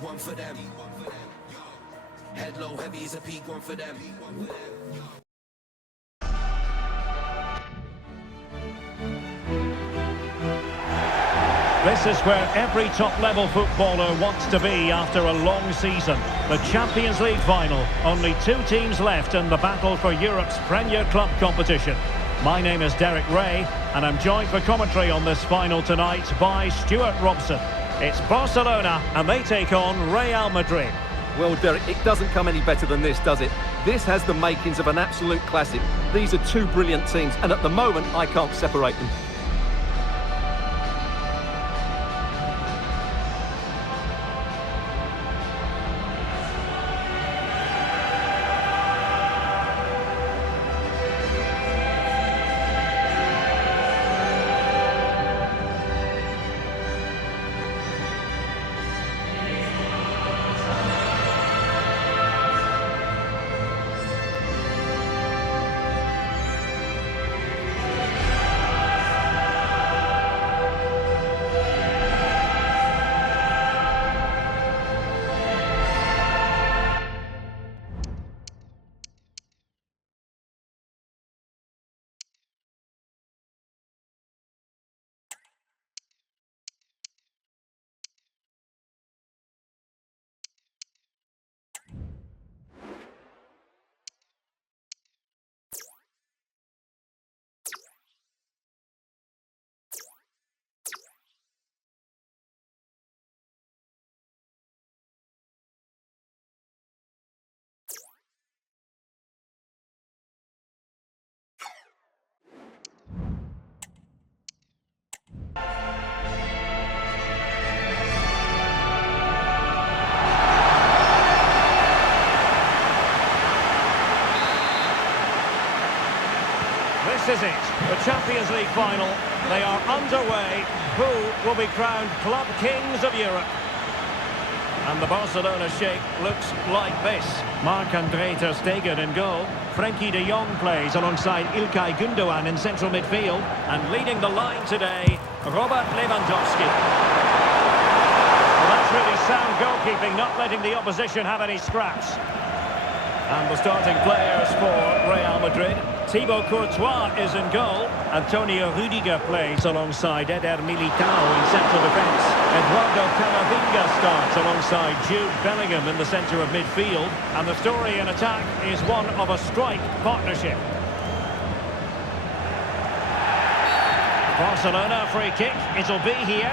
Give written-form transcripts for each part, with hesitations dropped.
peak one for them. Head low, heavy is a peak one for them. This is where every top-level footballer wants to be after a long season. The Champions League final. Only 2 teams left in the battle for Europe's Premier Club competition. My name is Derek Ray, and I'm joined for commentary on this final tonight by Stuart Robson. It's Barcelona, and they take on Real Madrid. Well, Derek, it doesn't come any better than this, does it? This has the makings of an absolute classic. These are 2 brilliant teams, and at the moment, I can't separate them. This is it, the Champions League final. They are underway. Who will be crowned Club Kings of Europe? And the Barcelona shape looks like this. Marc-Andre ter Stegen in goal. Frenkie de Jong plays alongside Ilkay Gundogan in central midfield. And leading the line today, Robert Lewandowski. Well, that's really sound goalkeeping, not letting the opposition have any scraps. And the starting players for Real Madrid. Thibaut Courtois is in goal. Antonio Rudiger plays alongside Eder Militao in central defence. Eduardo Camavinga starts alongside Jude Bellingham in the centre of midfield. And the story in attack is one of a strike partnership. Barcelona free kick. It'll be here.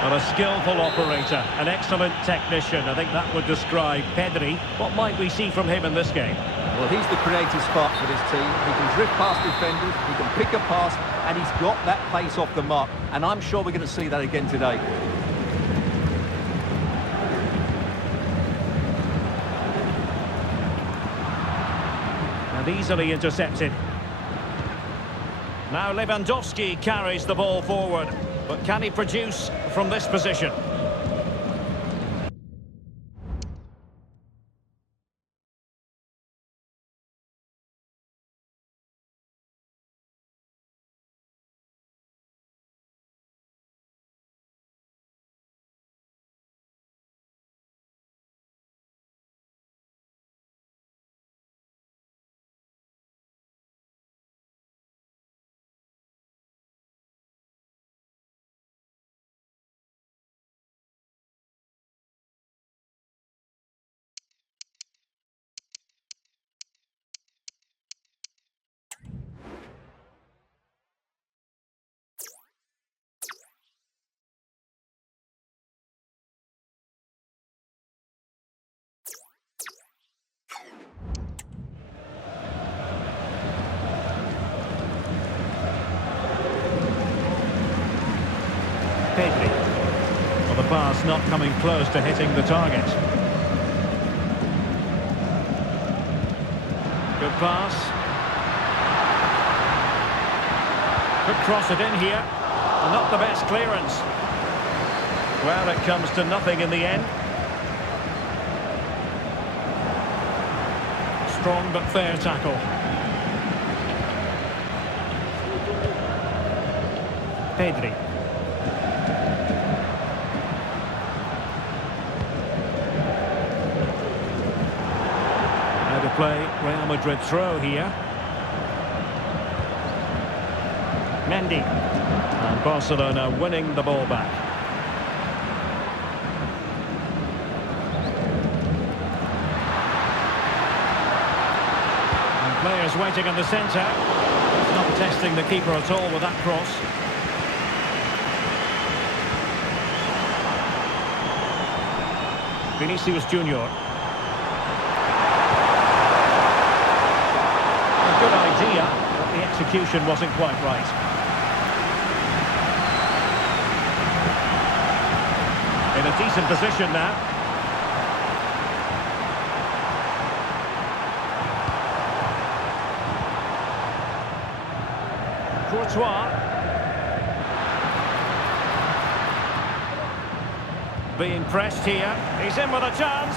But a skillful operator, an excellent technician. I think that would describe Pedri. What might we see from him in this game? Well, he's the creative spark for this team. He can drift past defenders, he can pick a pass, and he's got that pace off the mark. And I'm sure we're going to see that again today. And easily intercepted. Now Lewandowski carries the ball forward. But can he produce from this position? Pedri. Well, the pass not coming close to hitting the target. Good pass. Could cross it in here. And not the best clearance. Well, it comes to nothing in the end. Strong but fair tackle. Pedri. play, Real Madrid throw here. Mendy. And Barcelona winning the ball back. And players waiting in the centre. Not testing the keeper at all with that cross. Vinicius Junior. A good idea, but the execution wasn't quite right. In a decent position now. Courtois. Being pressed here. He's in with a chance.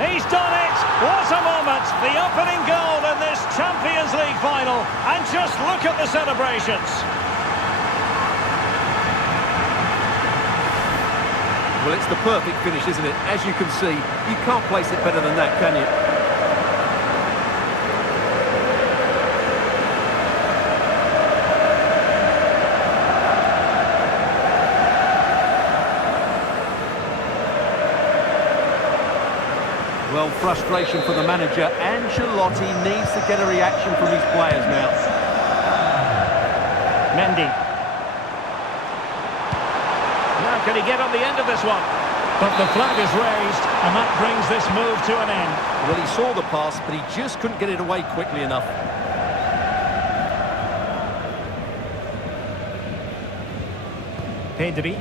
He's done it! What a moment! The opening goal in this Champions League final. And just look at the celebrations. Well, it's the perfect finish, isn't it? As you can see, you can't place it better than that, can you? Well, frustration for the manager. Ancelotti needs to get a reaction from his players now. Mendy. Now can he get on the end of this one? But the flag is raised, and that brings this move to an end. Well, he saw the pass, but he just couldn't get it away quickly enough. Pedri.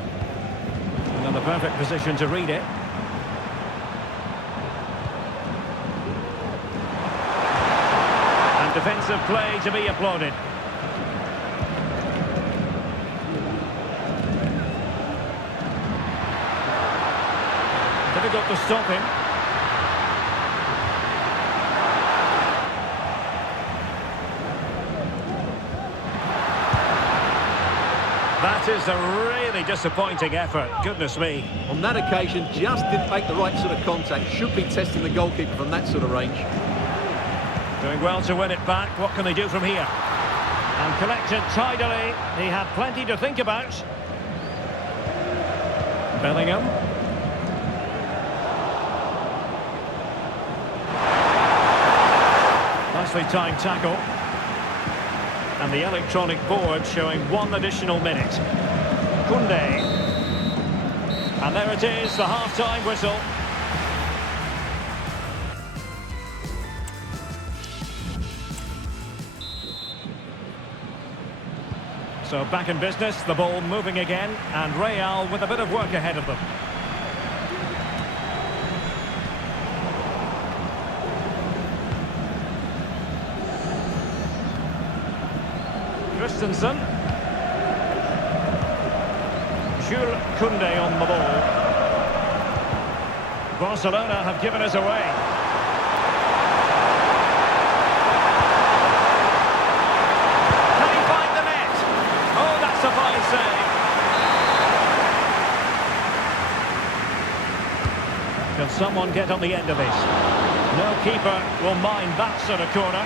In the perfect position to read it. Defensive play to be applauded. Difficult to stop him. That is a really disappointing effort. Goodness me. On that occasion, just didn't make the right sort of contact. Should be testing the goalkeeper from that sort of range. Doing well to win it back. What can they do from here? And collect it tidily. He had plenty to think about. Bellingham. Nicely timed tackle. And the electronic board showing 1 additional minute. Koundé. And there it is, the half-time whistle. So back in business, the ball moving again, and Real with a bit of work ahead of them. Christensen. Jules Koundé on the ball. Barcelona have given us away. A fine save. Can someone get on the end of this? No keeper will mind that sort of corner.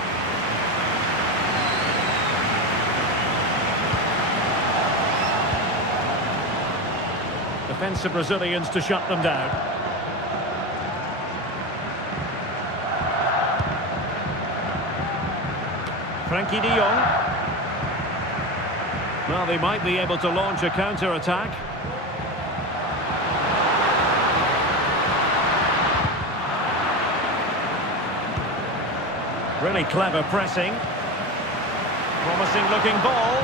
Defensive Brazilians to shut them down. Frankie de Jong. Well, they might be able to launch a counter-attack. Really clever pressing. Promising looking ball.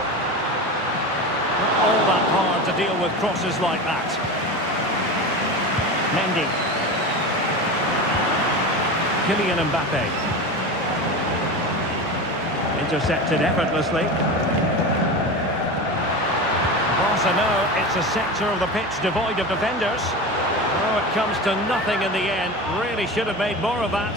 Not all that hard to deal with crosses like that. Mendy. Kylian Mbappe. Intercepted effortlessly. Barca know it's a sector of the pitch devoid of defenders. Oh, it comes to nothing in the end. Really should have made more of that.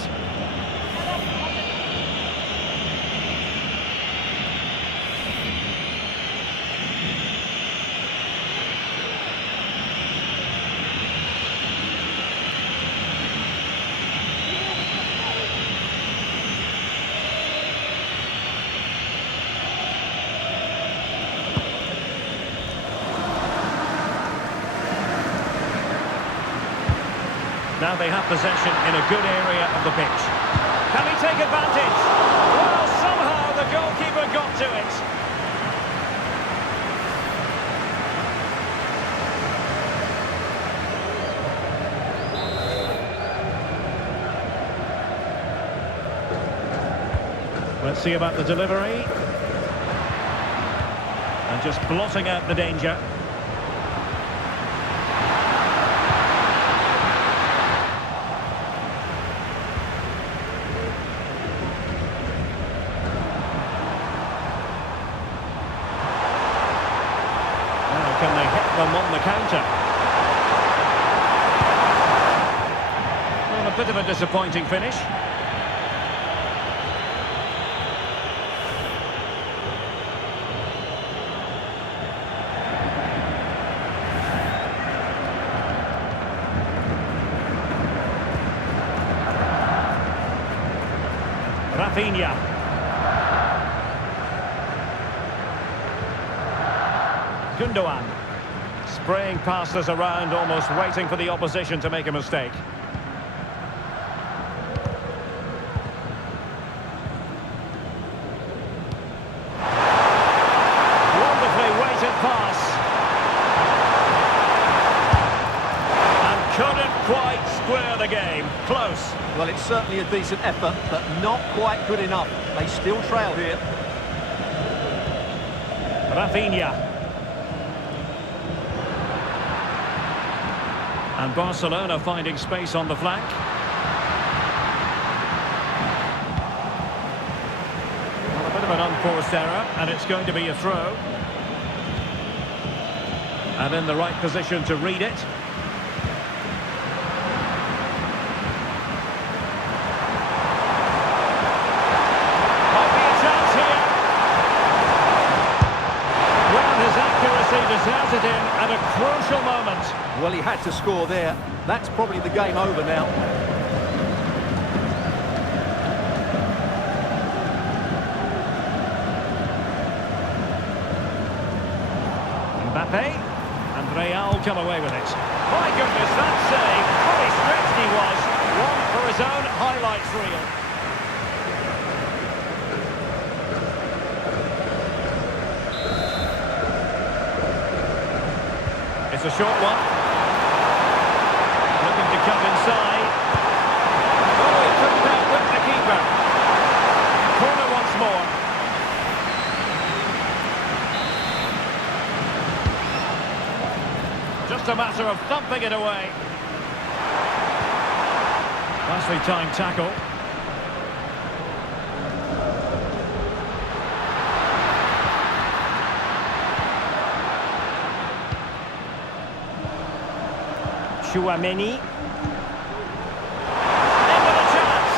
Now they have possession in a good area of the pitch. Can he take advantage? Well, somehow the goalkeeper got to it. Let's see about the delivery. And just blotting out the danger. Can they hit them on the counter? Well, a bit of a disappointing finish. Rafinha. Gundogan. Spraying passes around, almost waiting for the opposition to make a mistake. Wonderfully weighted pass. And couldn't quite square the game. Close. Well, it's certainly a decent effort, but not quite good enough. They still trail here. Rafinha. And Barcelona finding space on the flank. Well, a bit of an unforced error, and it's going to be a throw. And in the right position to read it. Deserted him at a crucial moment. Well, he had to score there. That's probably the game over now. Mbappe, and Real come away with it. My goodness, that save! Pretty stretched he was. One for his own highlights reel. It's a short one. Looking to cut inside. Oh, he couldn't outwit the keeper. Corner once more. Just a matter of thumping it away. Nicely timed tackle. Chouameni. Into the chance.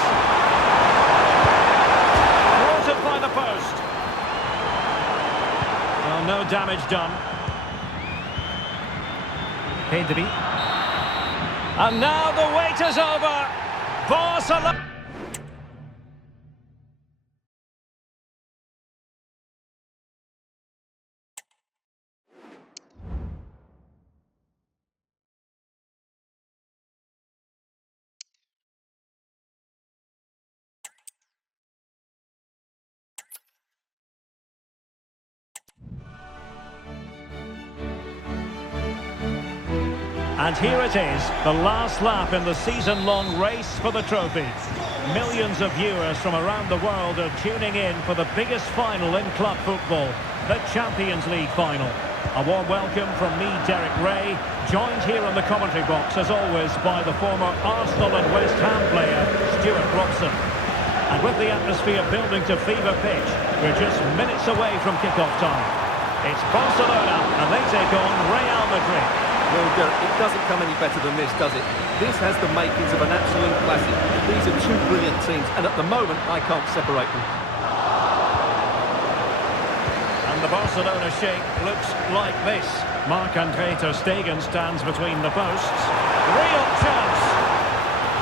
Throws it by the post. Well, no damage done. Pedri. And now the wait is over. Barcelona. And here it is, the last lap in the season-long race for the trophy. Millions of viewers from around the world are tuning in for the biggest final in club football, the Champions League final. A warm welcome from me, Derek Ray, joined here in the commentary box, as always, by the former Arsenal and West Ham player, Stuart Robson. And with the atmosphere building to fever pitch, we're just minutes away from kick-off time. It's Barcelona, and they take on Real Madrid. Well, Derek, it doesn't come any better than this, does it? This has the makings of an absolute classic. These are two brilliant teams, and at the moment, I can't separate them. And the Barcelona shape looks like this. Marc-Andre ter Stegen stands between the posts. Real chance!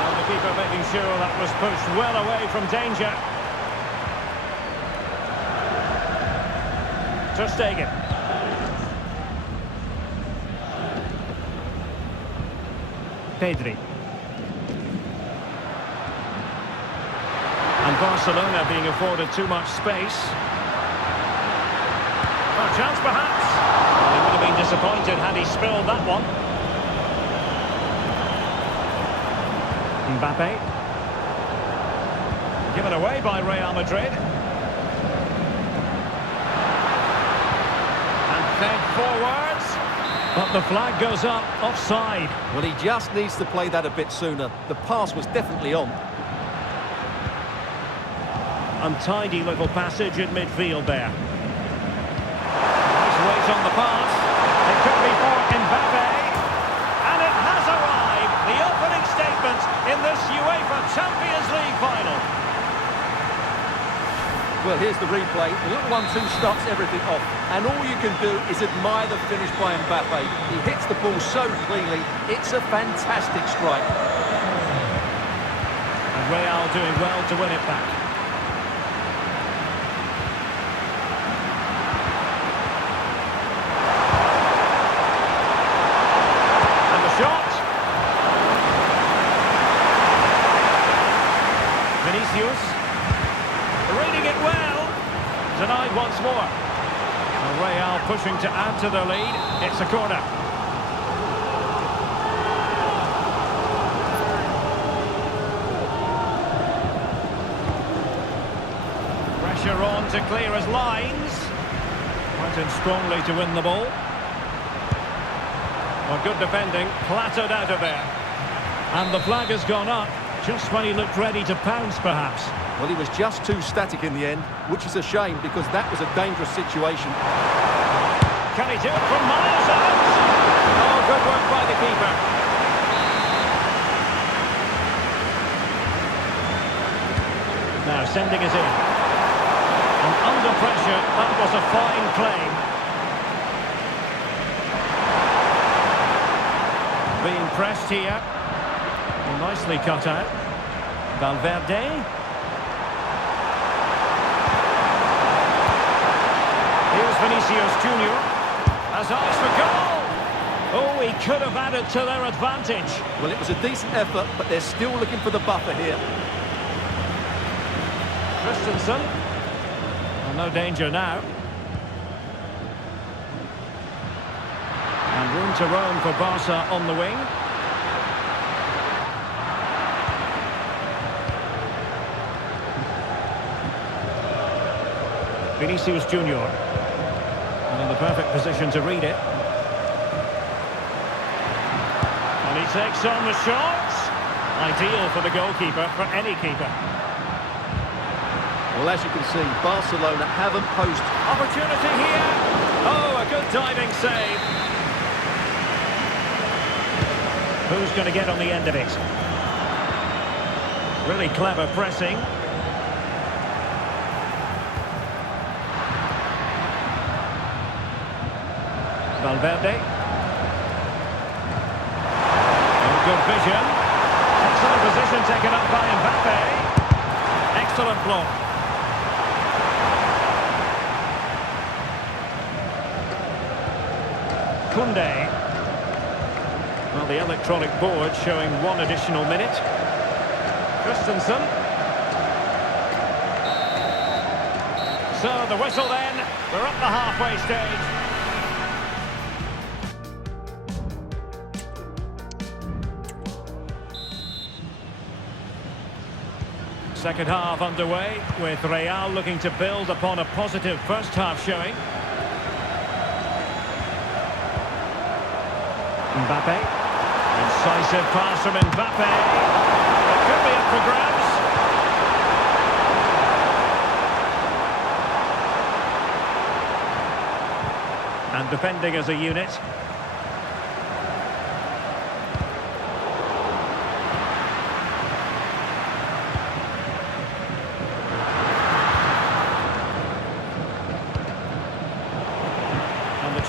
And the keeper making sure that was pushed well away from danger. Ter Stegen. Pedri. Barcelona being afforded too much space. A chance perhaps. Well, he would have been disappointed had he spilled that one. Mbappe. Given away by Real Madrid. And fed forwards. But the flag goes up, offside. Well, he just needs to play that a bit sooner. The pass was definitely on. Untidy little passage in midfield there. Nice weight on the pass. It could be for Mbappe. And it has arrived. The opening statement in this UEFA Champions League final. Well, here's the replay. The little 1-2 starts everything off. And all you can do is admire the finish by Mbappe. He hits the ball so cleanly. It's a fantastic strike. And Real doing well to win it back. And the shot. Vinicius. Reading it well. Denied once more. Real pushing to add to their lead. It's a corner. Pressure on to clear his lines. Went in strongly to win the ball. Well, good defending. Clattered out of there. And the flag has gone up. Just when he looked ready to pounce, perhaps. Well, he was just too static in the end, which is a shame because that was a dangerous situation. Can he do it from miles out? Oh, good work by the keeper. Now sending it in. And under pressure, that was a fine claim. Being pressed here. Nicely cut out. Valverde. Here's Vinicius Junior. Has eyes for goal. Oh, he could have added to their advantage. Well, it was a decent effort, but they're still looking for the buffer here. Christensen. Well, no danger now. And room to roam for Barca on the wing. Vinicius Junior. In the perfect position to read it. And he takes on the shot. Ideal for the goalkeeper, for any keeper. Well, as you can see, Barcelona haven't posed. Opportunity here. Oh, a good diving save. Who's going to get on the end of it? Really clever pressing. Valverde. Oh, good vision. Excellent position taken up by Mbappe. Excellent block. Koundé. Well, the electronic board showing one additional minute. Christensen. So the whistle then. We're up the halfway stage. Second half underway, with Real looking to build upon a positive first half showing. Mbappe. Incisive pass from Mbappe. It could be up for grabs. And defending as a unit.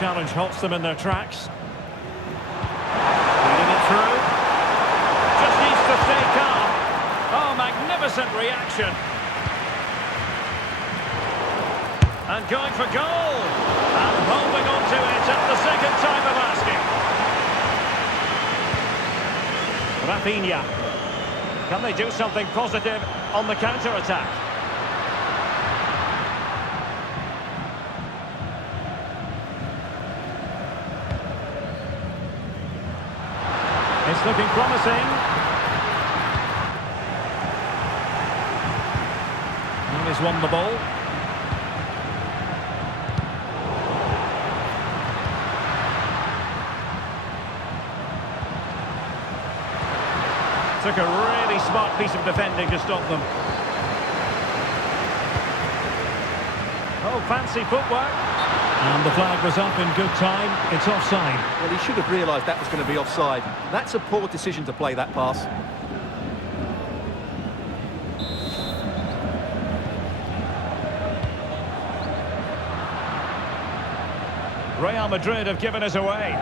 Challenge halts them in their tracks. Leading it through. Just needs to stay calm. Oh, magnificent reaction. And going for goal. And holding on to it at the second time of asking. Rafinha. Can they do something positive on the counter-attack? It's looking promising. And he's won the ball. Took a really smart piece of defending to stop them. Oh, fancy footwork. And the flag was up in good time. It's offside. Well, he should have realised that was going to be offside. That's a poor decision to play that pass. Real Madrid have given us away.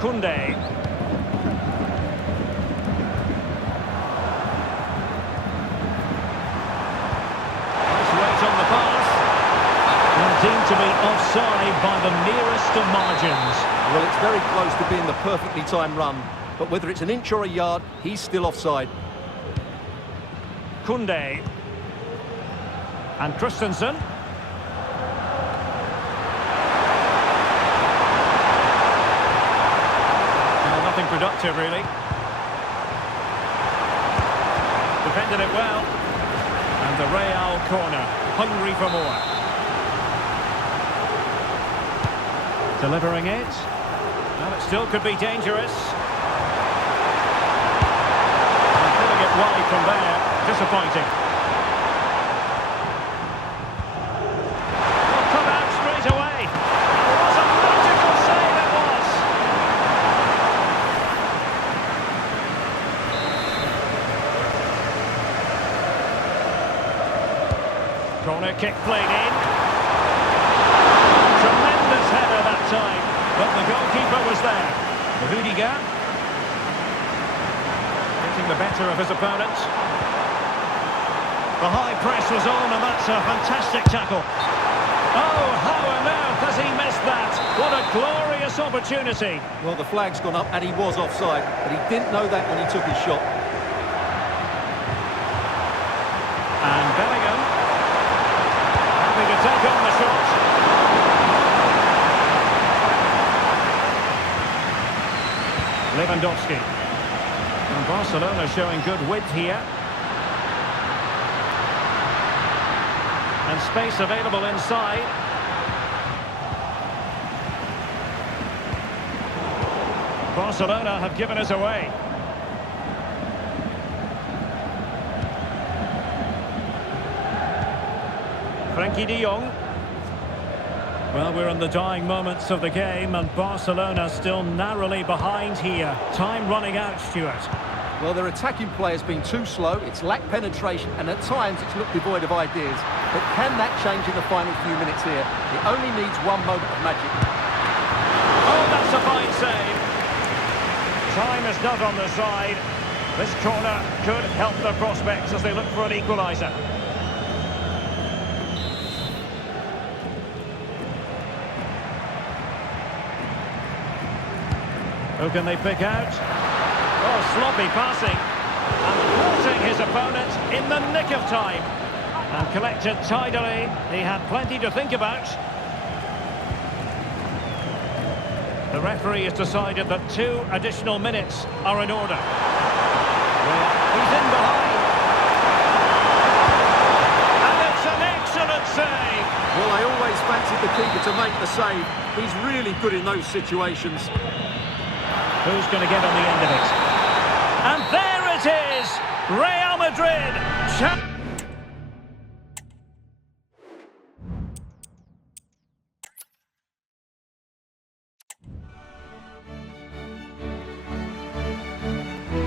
Koundé. On the pass, and deemed to be offside by the nearest of margins. Well, it's very close to being the perfectly timed run, but whether it's an inch or a yard, he's still offside. Koundé and Christensen. Well, nothing productive, really. Defended it well. And the Real corner, hungry for more. Delivering it. And it still could be dangerous. And pulling it wide from there. Disappointing. Well, come out straight away. It was a magical save, it was. Corner kick played in. Tremendous header that time, but the goalkeeper was there. Rudiger getting the better of his opponent. The high press was on, and that's a fantastic tackle. Oh, how on earth has he missed that? What a glorious opportunity. Well, the flag's gone up and he was offside, but he didn't know that when he took his shot. And Bellingham happy to take on the shot. Lewandowski. And Barcelona showing good width here. And space available inside. Barcelona have given us away. Frankie de Jong. Well, we're in the dying moments of the game, and Barcelona still narrowly behind here. Time running out, Stuart. Well, their attacking play has been too slow, it's lacked penetration, and at times it's looked devoid of ideas. But can that change in the final few minutes here? It only needs one moment of magic. Oh, that's a fine save. Time is not on their side. This corner could help their prospects as they look for an equaliser. Who can they pick out? Oh, sloppy passing. And thwarting his opponent in the nick of time. And collected tidily. He had plenty to think about. The referee has decided that 2 additional minutes are in order. Well, he's in behind. And it's an excellent save. Well, I always fancied the keeper to make the save. He's really good in those situations. Who's going to get on the end of it? And there it is! Real Madrid!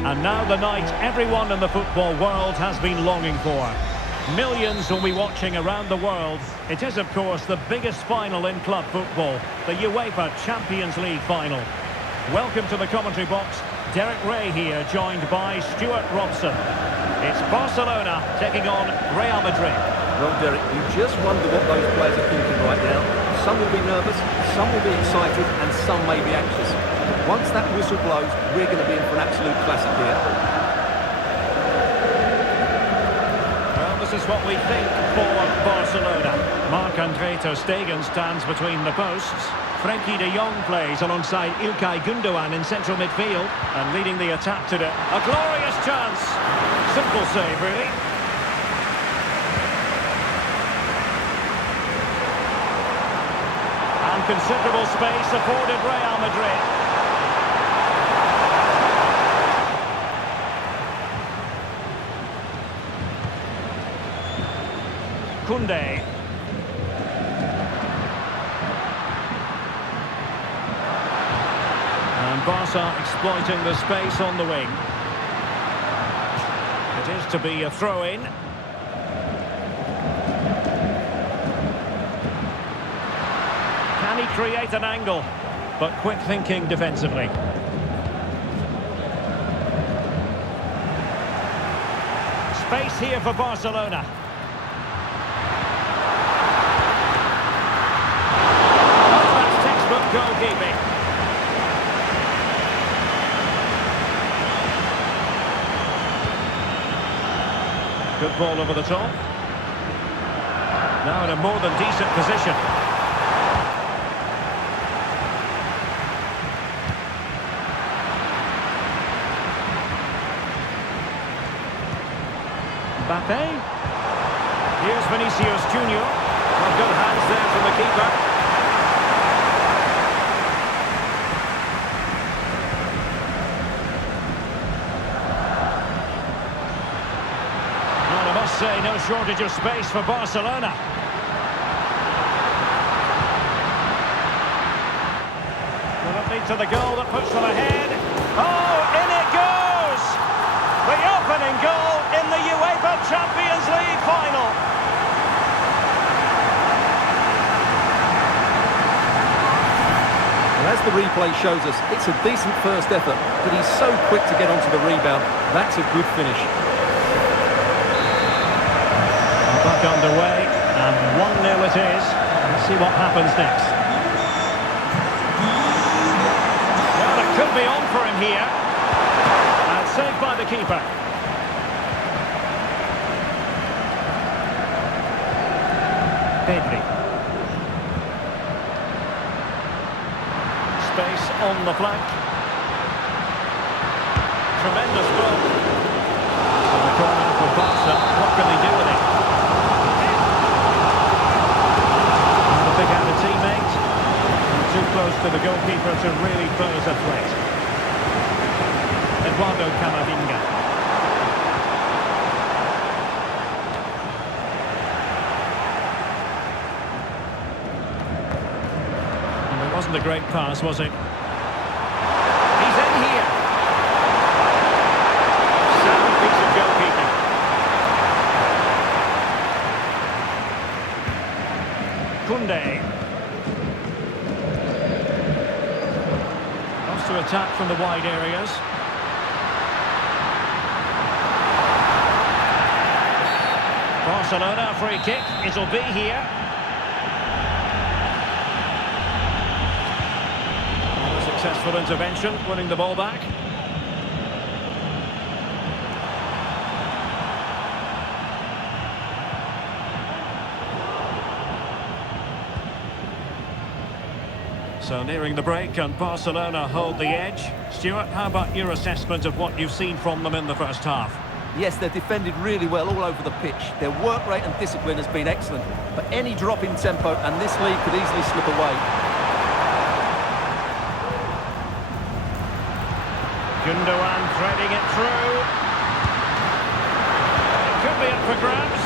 And now the night everyone in the football world has been longing for. Millions will be watching around the world. It is, of course, the biggest final in club football, the UEFA Champions League final. Welcome to the commentary box. Derek Ray here, joined by Stuart Robson. It's Barcelona taking on Real Madrid. Well, Derek, you just wonder what those players are thinking right now. Some will be nervous, some will be excited, and some may be anxious. But once that whistle blows, we're going to be in for an absolute classic here. Well, this is what we think for Barcelona. Marc-Andre ter Stegen stands between the posts. Frenkie de Jong plays alongside Ilkay Gundogan in central midfield. And leading the attack today. A glorious chance. Simple save, really. And considerable space afforded Real Madrid. Koundé. And Barca exploiting the space on the wing. It is to be a throw-in. Can he create an angle? But quick thinking defensively. Space here for Barcelona. Oh, that's textbook goalkeeping. Good ball over the top. Now in a more than decent position. Mbappe. Here's Vinicius Junior. Well, good hands there from the keeper. I must say, no shortage of space for Barcelona. Will it lead to the goal that puts them ahead? Oh, in it goes! The opening goal in the UEFA Champions League final. Well, as the replay shows us, it's a decent first effort, but he's so quick to get onto the rebound. That's a good finish. Back underway, and 1-0 it is. Let's see what happens next. Well, it could be on for him here. And saved by the keeper. Pedri. Space on the flank. Tremendous ball. So the corner for Barca. What can they do with it? Pick out a teammate. And too close to the goalkeeper to really pose a threat. Eduardo Camavinga. And it wasn't a great pass, was it? He's in here. Sound piece of goalkeeping. Koundé. Loves to attack from the wide areas. Barcelona, free kick. It'll be here. A successful intervention, winning the ball back. So nearing the break, and Barcelona hold the edge. Stuart, how about your assessment of what you've seen from them in the first half? Yes, they've defended really well all over the pitch. Their work rate and discipline has been excellent. But any drop in tempo and this lead could easily slip away. Gundogan threading it through. It could be up for grabs.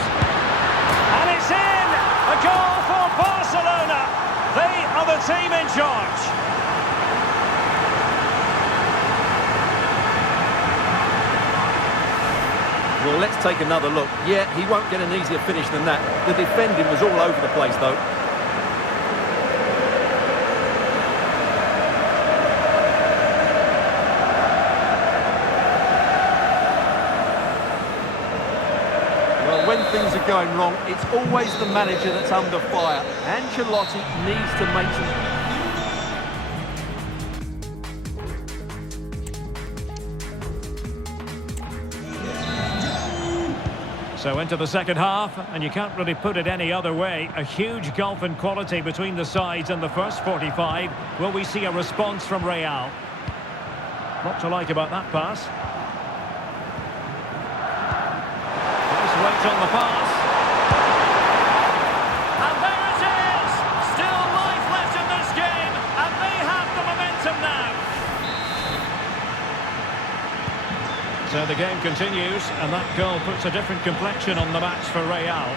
And it's in! A goal for Barcelona! They are the team in charge. Well, let's take another look. Yeah, he won't get an easier finish than that. The defending was all over the place, though. Well, when things are going wrong, it's always the manager that's under fire. Ancelotti needs to make some... So into the second half, and you can't really put it any other way. A huge gulf in quality between the sides in the first 45. Will we see a response from Real? What to like about that pass? Nice weight on the pass. And there it is! Still life left in this game, and they have the momentum now. So the game continues, and that goal puts a different complexion on the match for Real.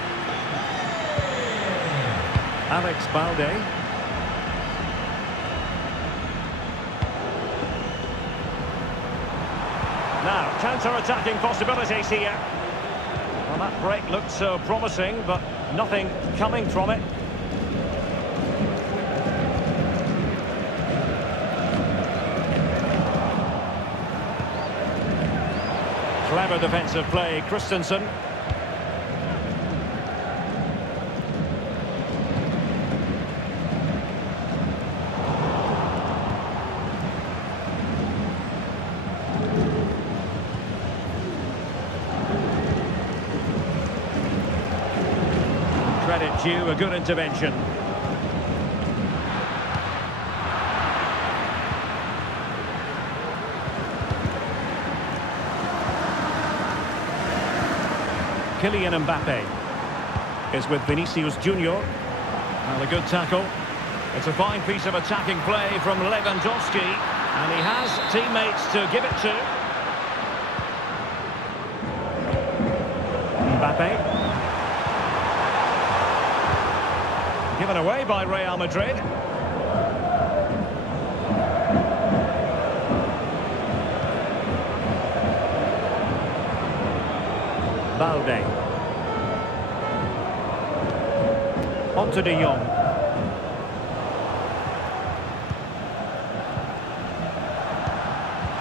Alex Balde. Now, counter-attacking possibilities here. Well, that break looked so promising, but nothing coming from it. Clever defensive play, Christensen. Credit due, a good intervention. Kylian Mbappe is with Vinicius Junior. And a good tackle. It's a fine piece of attacking play from Lewandowski, and he has teammates to give it to. Mbappe. Given away by Real Madrid. Balde. On to De Jong.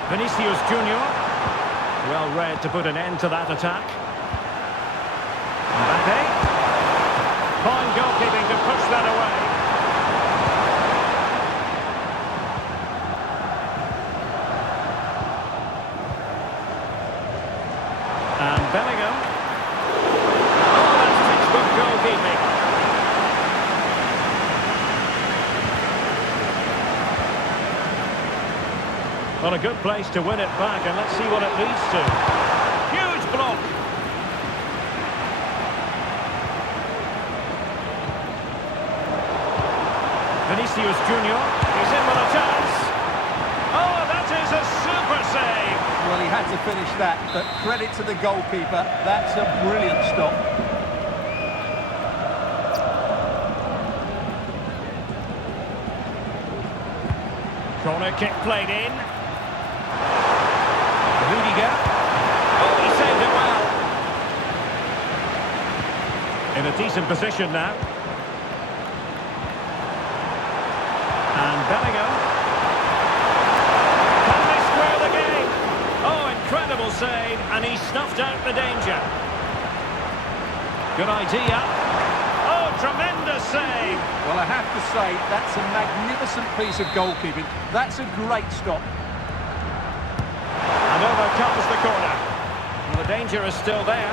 Vinicius Junior. Well read to put an end to that attack. Mbappe. Fine goalkeeping to push that away. And Bellingham. Oh, that's textbook goalkeeping. Well, a good place to win it back, and let's see what it leads to. Huge block. Vinicius Junior. He's in with a chance. Oh, that is a super save. Well, he had to finish that, but credit to the goalkeeper. That's a brilliant stop. Corner kick played in. Rudiger. Oh, he saved it well. In a decent position now. And Bellingham. Can they square the game? Oh, incredible save, and he snuffed out the danger. Good idea. Oh, tremendous save. Well, I have to say, that's a magnificent piece of goalkeeping. That's a great stop. And over comes the corner. Well, the danger is still there.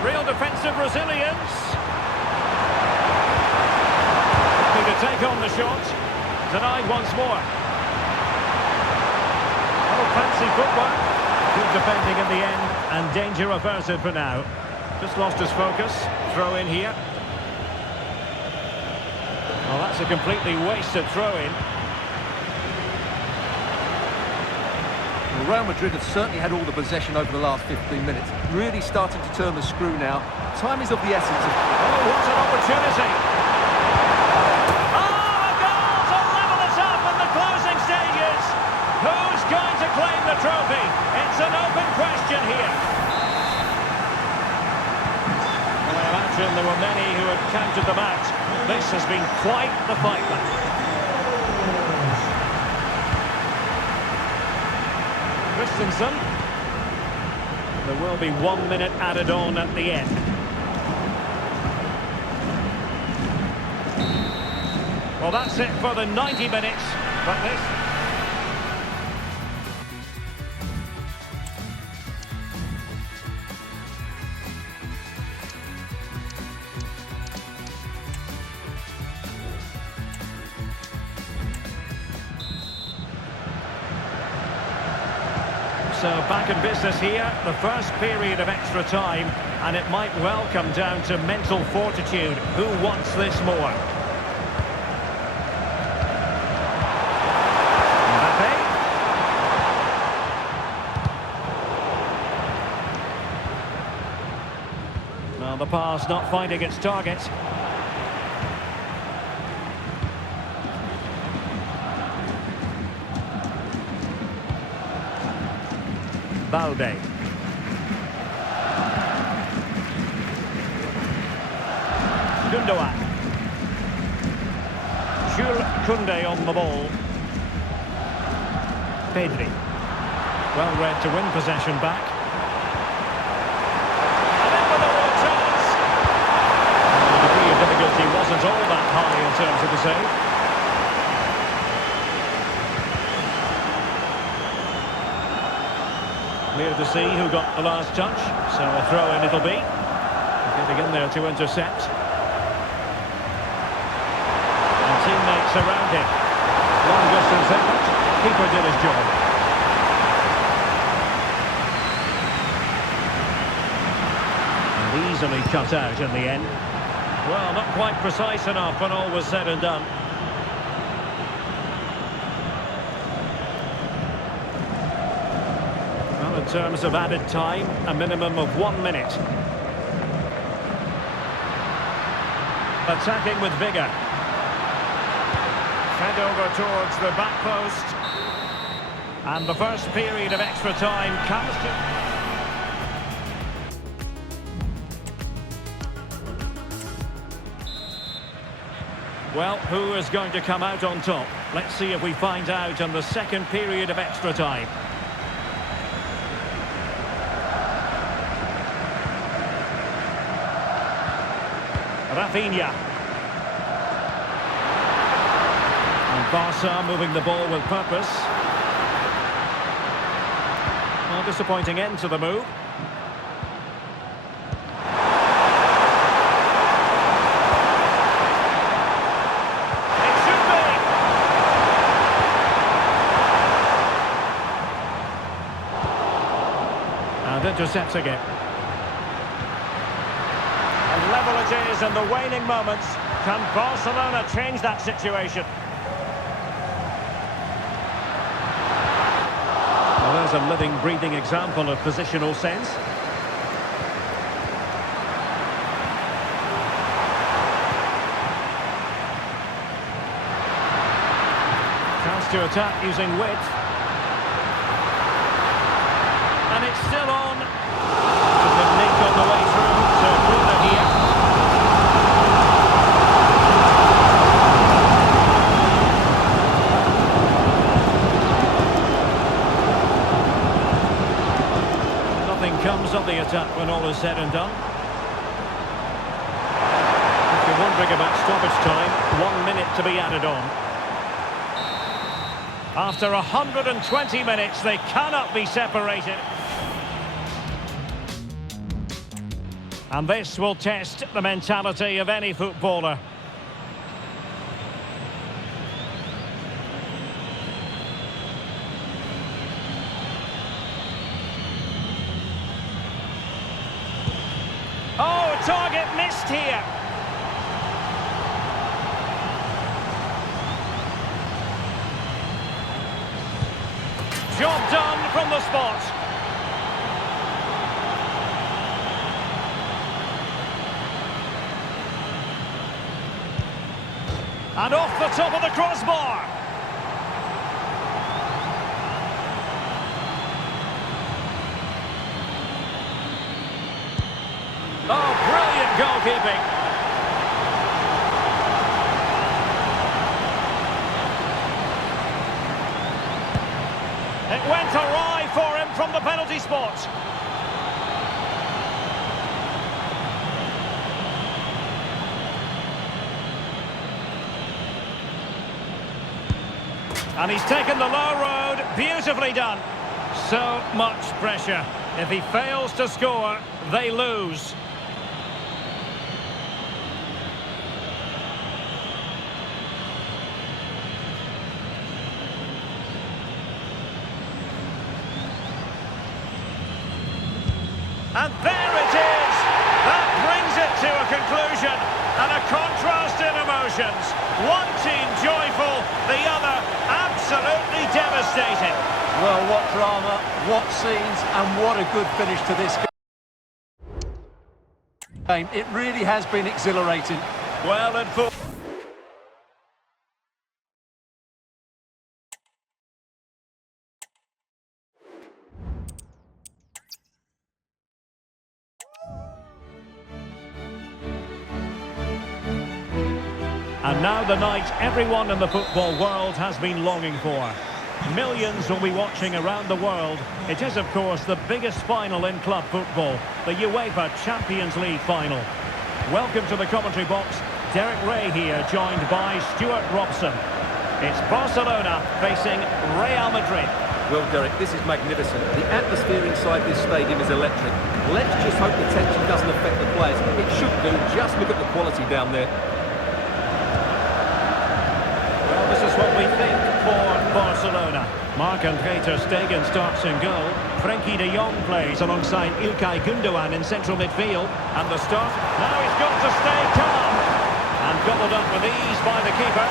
Real defensive resilience. Looking to take on the shot. Denied once more. Oh, fancy footwork. Good defending in the end, and danger averted for now. Just lost his focus. Throw in here. Well, that's a completely wasted throw-in. Real Madrid have certainly had all the possession over the last 15 minutes. Really starting to turn the screw now. Time is of the essence. Oh, what an opportunity! Oh, a goal to level us up in the closing stages! Who's going to claim the trophy? It's an open question here. Well, I imagine there were many who had counted them out. This has been quite the fight back. Christensen. There will be 1 minute added on at the end. Well, that's it for the 90 minutes. But this... So back in business here, the first period of extra time, and it might well come down to mental fortitude. Who wants this more? Mbappe. Well, the pass not finding its target. Balde. Gundogan. Jules Koundé on the ball. Pedri. Well read to win possession back. And in with a real chance. The degree of difficulty wasn't all that high in terms of the save. Clear to see who got the last touch, so a throw-in it'll be. Getting in there to intercept. And teammates around him. Long distance effort. Keeper did his job. And easily cut out in the end. Well, not quite precise enough when all was said and done. In terms of added time, a minimum of 1 minute. Attacking with vigour. Fed over towards the back post. And the first period of extra time comes to... Well, who is going to come out on top? Let's see if we find out in the second period of extra time. Rafinha. And Barca moving the ball with purpose. Well, disappointing end to the move. It should be! And intercepting it. Level it is in the waning moments. Can Barcelona change that situation? Well, there's a living, breathing example of positional sense. Chance to attack using width. And it's still on. The nick on the way through to Bruno here. Nothing comes of the attack when all is said and done. If you're wondering about stoppage time, 1 minute to be added on. After 120 minutes, they cannot be separated. And this will test the mentality of any footballer. Oh, target missed here. Job done from the spot. And off the top of the crossbar. Oh, brilliant goalkeeping. It went awry for him from the penalty spot. And he's taken the low road, beautifully done. So much pressure. If he fails to score, they lose. And there it is! That brings it to a conclusion, and a contrast in emotions. One team joyful, the other absolutely devastating. Well, what drama, what scenes, and what a good finish to this game. It really has been exhilarating. Well, and for... And now the night everyone in the football world has been longing for. Millions will be watching around the world. It is, of course, the biggest final in club football, the UEFA Champions League final. Welcome to the commentary box. Derek Ray here, joined by Stuart Robson. It's Barcelona facing Real Madrid. Well, Derek, this is magnificent. The atmosphere inside this stadium is electric. Let's just hope the tension doesn't affect the players. It should do. Just look at the quality down there. This is what we think for Barcelona. Marc-Andre ter Stegen starts in goal. Frenkie de Jong plays alongside Ilkay Gundogan in central midfield. And the start, now he's got to stay calm. And gobbled up with ease by the keeper.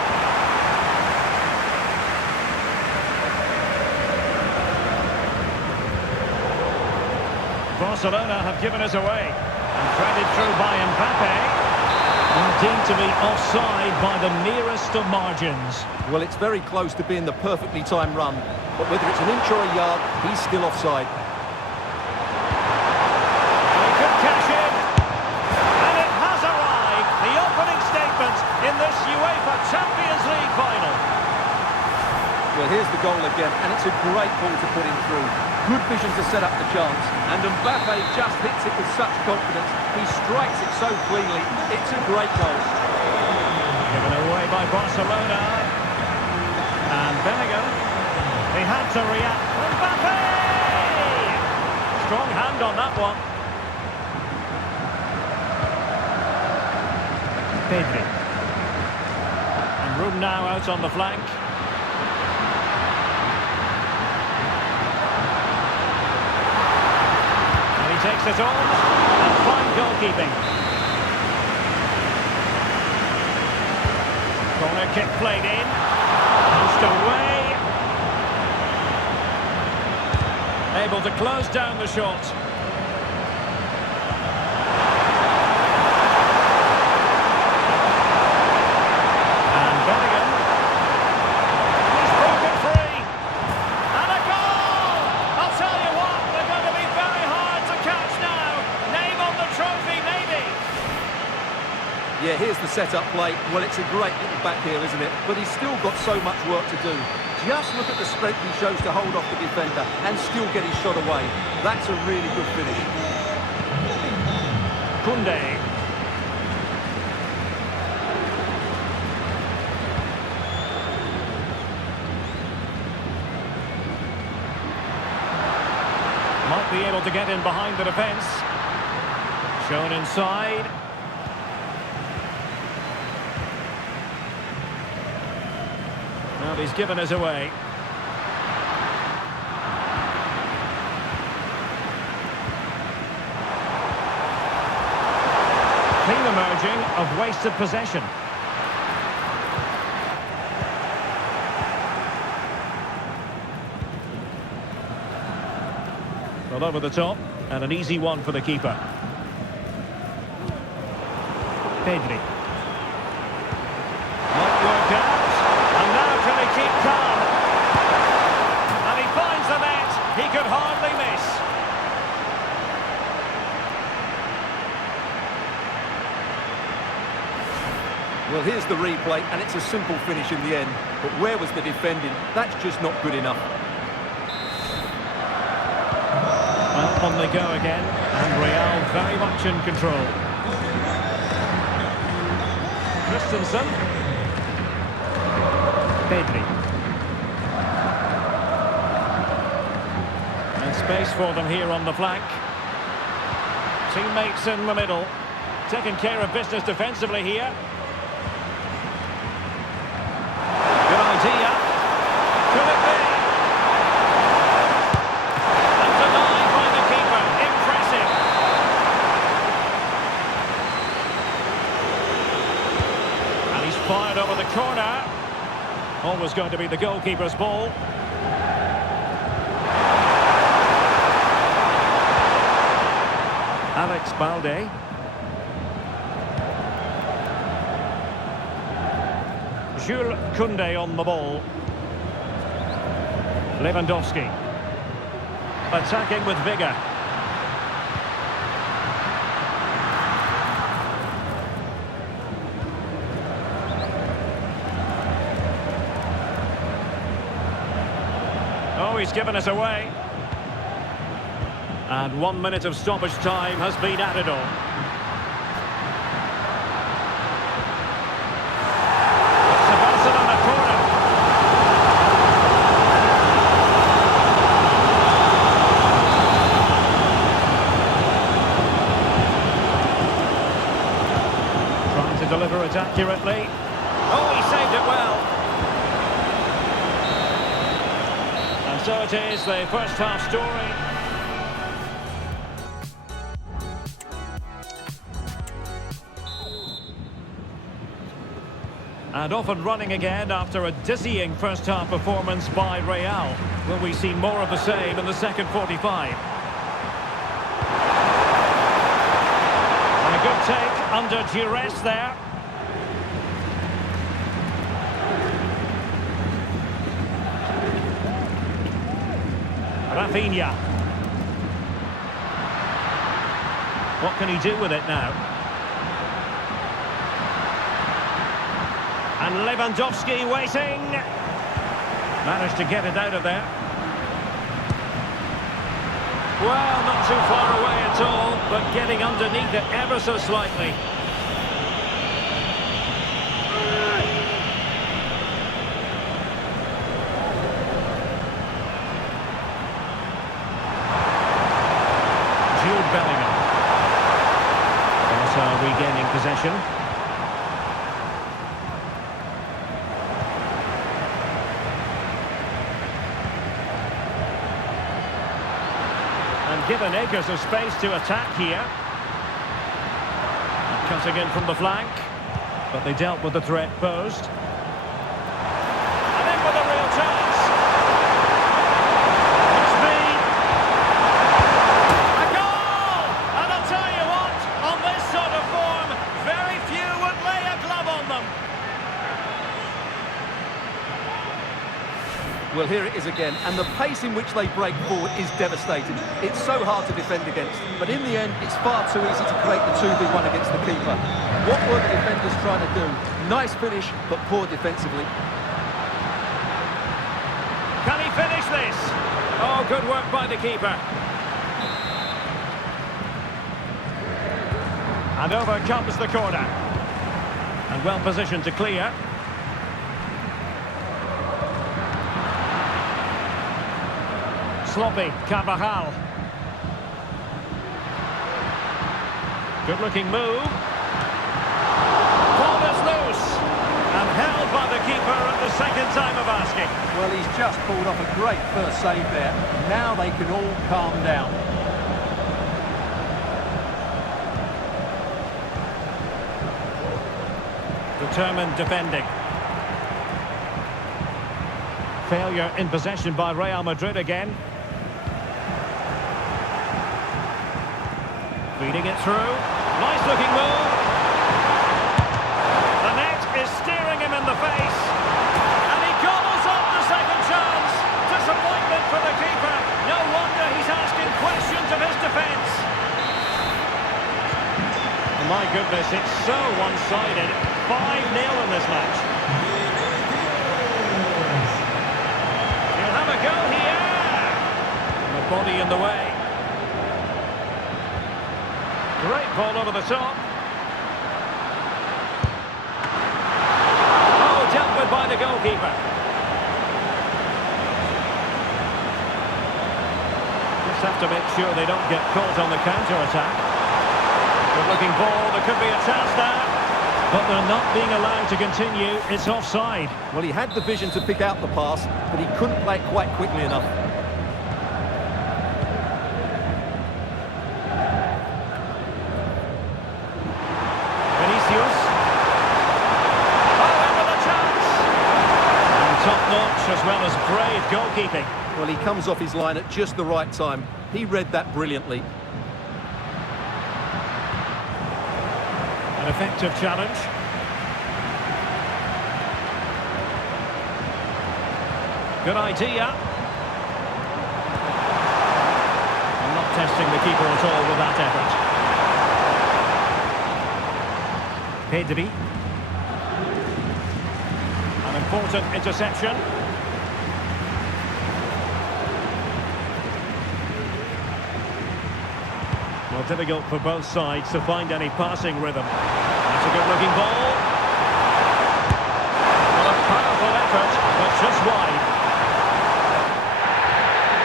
Barcelona have given us away. And threaded through by Mbappe. Deemed to be offside by the nearest of margins. Well, it's very close to being the perfectly timed run, but whether it's an inch or a yard, he's still offside. And he could cash in, and it has arrived, the opening statement in this UEFA Champions League final. Well, here's the goal again, and it's a great ball to put him through. Good vision to set up the chance, and Mbappe just hits it with such confidence. He strikes it so cleanly. It's a great goal. Given away by Barcelona. And Bellingham. He had to react. Mbappe! Strong hand on that one. Pedri. And room now out on the flank. And he takes it on. And fine goalkeeping. Corner kick played in. Pushed away. Able to close down the shot. And Bellingham. He's broken free. And a goal! I'll tell you what, they're going to be very hard to catch now. Name on the trophy, maybe. Yeah, here's the set-up play. Well, it's a great little back heel, isn't it? But he's still got so much work to do. Just look at the strength he shows to hold off the defender and still get his shot away. That's a really good finish. Koundé. Might be able to get in behind the defence. Shown inside. Well, he's given us away. Theme emerging of wasted possession. Well, over the top, and an easy one for the keeper. Pedri. Might work out. And now can he keep calm? And he finds the net. He could hardly miss. Well, here's the replay, and it's a simple finish in the end. But where was the defending? That's just not good enough. Well, on they go again. And Real very much in control. Christensen. Pedri. And space for them here on the flank. Teammates in the middle. Taking care of business defensively here. Good idea. Could it be? And denied by the keeper. Impressive. corner. Always going to be the goalkeeper's ball. Alex Balde. Jules Koundé on the ball. Lewandowski. Attacking with vigour. Oh, he's given us away. And 1 minute of stoppage time has been added on. It's a Barcelona corner. Trying to deliver it accurately. Oh, he saved it well. And so it is, the first half story. And off and running again after a dizzying first-half performance by Real. Will we see more of the same in the second 45? And a good take under duress there. Rafinha. What can he do with it now? And Lewandowski waiting. Managed to get it out of there. Well, not too far away at all, but getting underneath it ever so slightly. Jude Bellingham. Also regaining possession. And given acres of space to attack here. Cutting in from the flank. But they dealt with the threat posed. And in with a real chance. Must be a goal! And I'll tell you what, on this sort of form, very few would lay a glove on them. Well, here it is again, and the pace in which they break forward is devastating. It's so hard to defend against, but in the end, it's far too easy to create the 2v1 against the keeper. What were the defenders trying to do? Nice finish, but poor defensively. Can he finish this? Oh, good work by the keeper. And over comes the corner. And well positioned to clear. Sloppy, Carvajal. Good-looking move. Ball is loose. And held by the keeper at the second time of asking. Well, he's just pulled off a great first save there. Now they can all calm down. Determined defending. Failure in possession by Real Madrid again. Feeding it through. Nice looking move. The net is staring him in the face. And he gobbles up the second chance. Disappointment for the keeper. No wonder he's asking questions of his defence. My goodness, it's so one-sided. 5-0 in this match. He'll have a go here. The body in the way. Great ball over the top. Oh, dealt with by the goalkeeper. Just have to make sure they don't get caught on the counter-attack. Good looking ball, there could be a chance there. But they're not being allowed to continue, it's offside. Well, he had the vision to pick out the pass, but he couldn't play it quite quickly enough. Vinicius. Oh, and with a chance. Well, he comes off his line at just the right time. He read that brilliantly. An effective challenge. Good idea. And not testing the keeper at all with that effort. Pedri. An important interception. Well, difficult for both sides to find any passing rhythm. That's a good-looking ball. Well, a powerful effort, but just wide.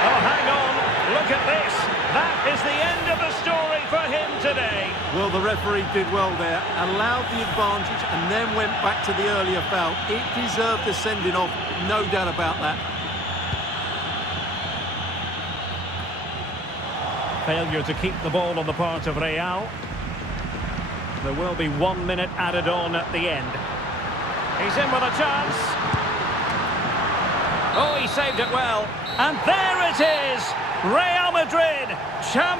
Oh, hang on. Look at this. That is the end of the story for him today. Well, the referee did well there, allowed the advantage and then went back to the earlier foul. It deserved a sending off, no doubt about that. Failure to keep the ball on the part of Real. There will be 1 minute added on at the end. He's in with a chance. Oh, he saved it well. And there it is! Real Madrid, champions.